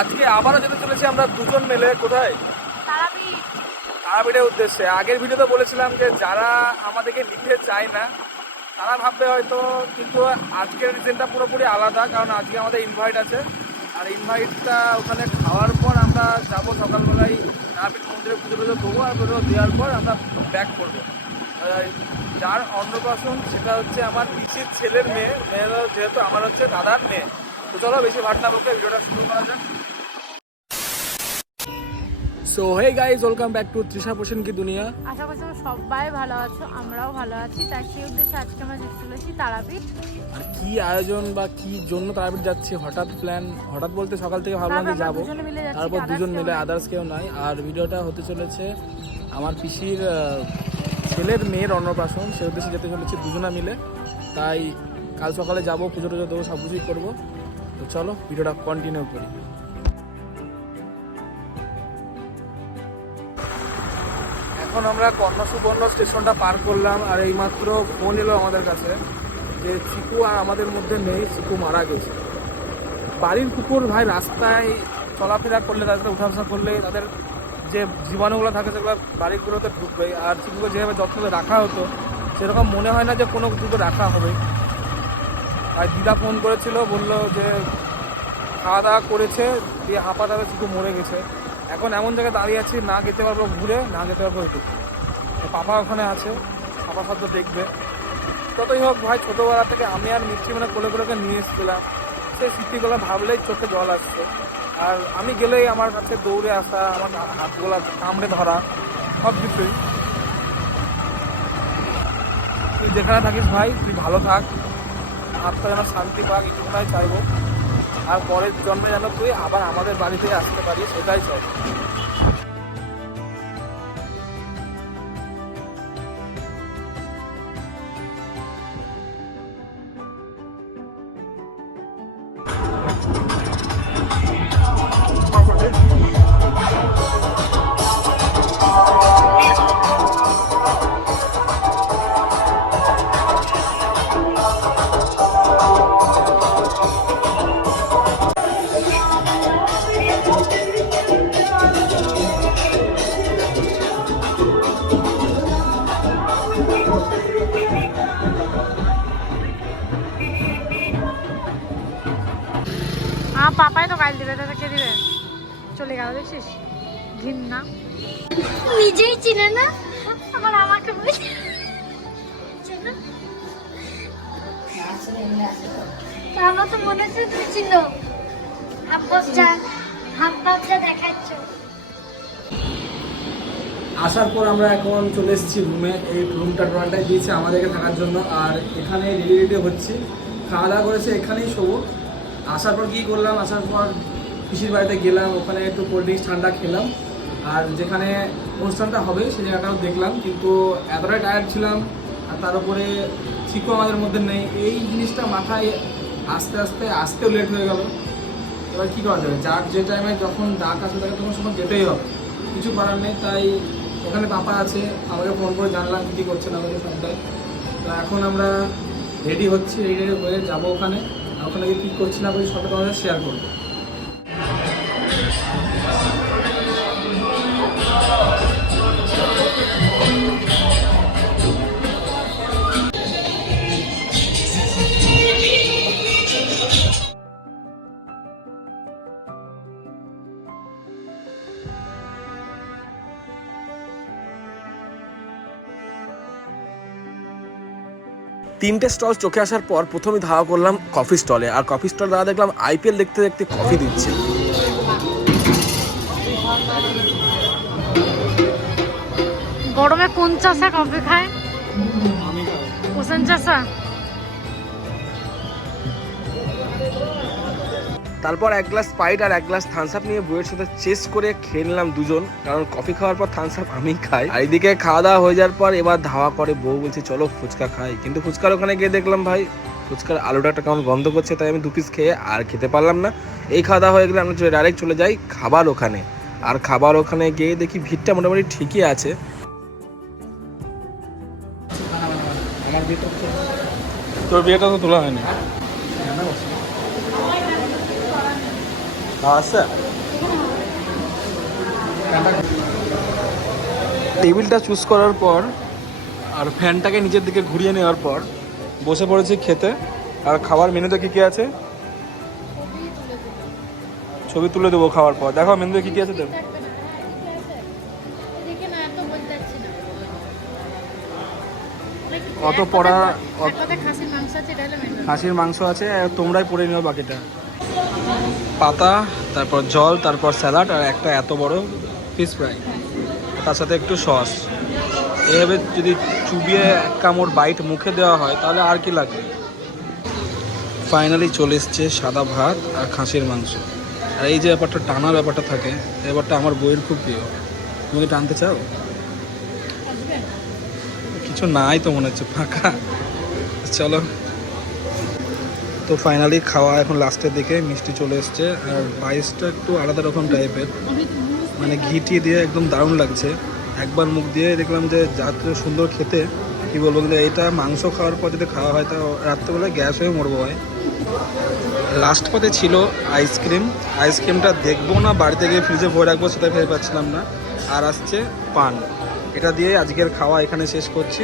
আজকে আবারও যেতে চলেছি আমরা দুজন মিলে। কোথায়? তারাপীঠ তারাপীঠের উদ্দেশ্যে। আগের ভিডিওতে বলেছিলাম যে যারা আমাদেরকে নিতে চায় না, তারা ভাববে হয়তো, কিন্তু আজকের রিজনটা পুরোপুরি আলাদা, কারণ আজকে আমাদের ইনভাইট আছে। আর ইনভাইটটা ওখানে খাওয়ার পর আমরা যাব সকালবেলায় তারাপীঠ মন্দিরে পুজো টুজো দেবো আর পুজো দেওয়ার পর আমরা ব্যাক করব। যার অন্নপ্রাশন, সেটা হচ্ছে আমার পিসির ছেলের মেয়ে। মেয়েরা যেহেতু আমার হচ্ছে দাদার মেয়ে। তো চলো বেশি ভাটনা বলতে ভিডিওটা শুরু করা যাক। So hey guys welcome back to Trisha পোষণ কি দুনিয়া আশা করছি সবাই ভালো আছো আমরাও ভালো আছি। তাই সেই উদ্দেশ্যে আজকে আমরা যেতে চলেছি তারাপীঠ। আর কি আয়োজন বা কি জন্য তারাপীঠ যাচ্ছি হঠাৎ প্ল্যান হঠাৎ বলতে সকাল থেকে ভাবলাম যে যাব। তারপর দুজন মিলে আদার্স কেউ নাই। আর ভিডিওটা হতে চলেছে আমার পিসির ছেলের মেয়ের অন্নপ্রাশন। সে উদ্দেশ্যে যেতে চলেছে দুজনা মিলে। তাই কাল সকালে যাব পুজো টুজো দেবো সব কিছুই করব। তো চলো ভিডিওটা কন্টিনিউ করি। এখন আমরা কন্যা সুবর্ণ স্টেশনটা পার করলাম, আর এইমাত্র ফোন এলো আমাদের কাছে যে চিকু আর আমাদের মধ্যে নেই, চিকু মারা গেছে। বাড়ির কুকুর ভাই রাস্তায় চলাফেরা করলে সাথে উঠা করলে, তাদের যে জীবাণুগুলো থাকে সেগুলো বাড়িগুলোতে ঢুকবে, আর চিকুকে যেভাবে যত্ন রাখা হতো, সেরকম মনে হয় না যে কোনো কুকুরকে রাখা হবে। আর দিদা ফোন করেছিল, বলল যে খাওয়া দাওয়া করেছে, দিয়ে হাঁপা দাদা চিকু মরে গেছে। এখন এমন জায়গায় দাঁড়িয়ে আছি, না যেতে পারব ঘুরে, না যেতে পারব একটু পাপা ওখানে আছে, পাপা সব দেখবে। যতই হোক ভাই, ছোটোবেলা থেকে আমি আর মিষ্টি মানে কোলে কোলে করে নিয়ে এসেছিলাম। সেই স্মৃতিগুলো ভাবলেই চোখে জল আসছে। আর আমি গেলেই আমার কাছে দৌড়ে আসা, আমার হাতগুলো কামড়ে ধরা সব কিছুই তুই যেখানে থাকিস ভাই, তুই ভালো থাক। আত্মা যেন শান্তি পাক এইটুকুনাই চাইব। আর পরের জন্মে যেন তুই আবার আমাদের বাড়িতে আসতে পারিস এটাই চাই। আমার পাপাই তো গাইল দিবে তাতে কে দিবে। চলে গেল দেখছিস? ঘিন না নিজেই চিনে না? আবার আমাকে বলে। চেনো? আমার তো মনে হচ্ছে তুমি চিনো? যা হাব্বাস যা দেখাচ্ছ। আসার পর আমরা এখন চলে এসেছি রুমে এই রুমটা টোটালটাই দিয়েছে আমাদেরকে থাকার জন্য। আর এখানে রেডি রেডি হচ্ছি। খাওয়া দাওয়া করেছে এখানেই শোবো। আসার পর কী করলাম? আসার পর পিসির বাড়িতে গেলাম, ওখানে একটু কোল্ড ড্রিঙ্কস ঠান্ডা খেলাম। আর যেখানে অনুষ্ঠানটা হবে সেই জায়গাটাও দেখলাম, কিন্তু এতটাই টায়ার্ড ছিলাম, আর তার উপরে শিক্ষক আমাদের মধ্যে নেই। এই জিনিসটা মাথায় আস্তে আস্তে আসতেও লেট হয়ে গেল। এবার কী করা যাবে? যার যে টাইমে যখন ডাক আসে তাকে তখন সময় যেতেই হবে। কিছু করার নেই, তাই ওখানে পাপা আছে, আমাকে ফোন করে জানলাম কী করছে না আমাদের সবটাই। তো এখন আমরা রেডি হচ্ছি রেডি হয়ে যাব ওখানে। ওখানে কি কী করছি না করছি সবটা তোমাদের শেয়ার করব। তিনটে স্টল চোখে আসার পর প্রথমে ধাওয়া করলাম কফি স্টলে। আর কফি স্টল দাদা দেখলাম আইপিএল দেখতে দেখতে কফি দিচ্ছে। গরমে কোন চাষা কফি খায়? কোসেন চাষা? তারপর এক গ্লাস স্পাইট আর এক গ্লাস থামস আপ নিয়ে বইয়ের সাথে চেস করে খেয়ে নিলাম দুজন। কারণ কফি খাওয়ার পর থামস আপ আমি খাই। আর এদিকে খাওয়া দাওয়া হয়ে যাওয়ার পর এবার ধাওয়া করে, বউ বলছে, চলো ফুচকা খাই। কিন্তু ফুচকার ওখানে গিয়ে দেখলাম, ভাই, ফুচকার আলুটা একটা কেমন গন্ধ করছে, তাই আমি দু পিস খেয়ে আর খেতে পারলাম না। এই খাওয়া দাওয়া হয়ে গেলে আমরা ডাইরেক্ট চলে যাই খাবার ওখানে। আর খাবার ওখানে গিয়ে দেখি ভিড়টা মোটামুটি ঠিকই আছে। তোর বিয়েটা তো তোলা হয়নি। টেবিলটা চুজ করার পর আর ফ্যানটাকে নিচের দিকে ঘুরিয়ে নেওয়ার পর বসে পড়েছি খেতে। আর খাওয়ার মেনুতে কী কী আছে? ছবি তুলে দেবো খাওয়ার পর। দেখো মেনুতে কী কী আছে দেবো অত পড়া খাসির মাংস আছে তোমরাই পড়ে নিও বাকিটা। পাতা তারপর জল তারপর স্যালাড আর একটা এত বড় ফিশ ফ্রাই তার সাথে একটু সস এভাবে যদি চুবিয়ে এক কামড় বাইট মুখে দেওয়া হয় তাহলে আর কি লাগবে? ফাইনালি চলে এসছে সাদা ভাত আর খাসির মাংস। আর এই যে ব্যাপারটা টানা ব্যাপারটা থাকে ব্যাপারটা আমার বইয়ের খুব প্রিয়। তুমি কি টানতে চাও? কিছু নাই তো মনে হচ্ছে ফাঁকা। চলো। তো ফাইনালি খাওয়া এখন লাস্টের দিকে, মিষ্টি চলে এসছে। আর পায়েসটা একটু আলাদা রকম টাইপের মানে ঘি টি দিয়ে একদম দারুণ লাগছে। একবার মুখ দিয়ে দেখলাম যে যাতে সুন্দর খেতে। কি বলব কিন্তু এটা মাংস খাওয়ার পর যদি খাওয়া হয়, তা রাত্রেবেলায় গ্যাস হয়ে মরবো হয় লাস্ট পথে ছিল আইসক্রিম আইসক্রিমটা দেখব না, বাড়িতে গিয়ে ফ্রিজে ভরে রাখব, সেটা ভেবে পাচ্ছিলাম না। আর আসছে পান। এটা দিয়ে আজকের খাওয়া এখানে শেষ করছি।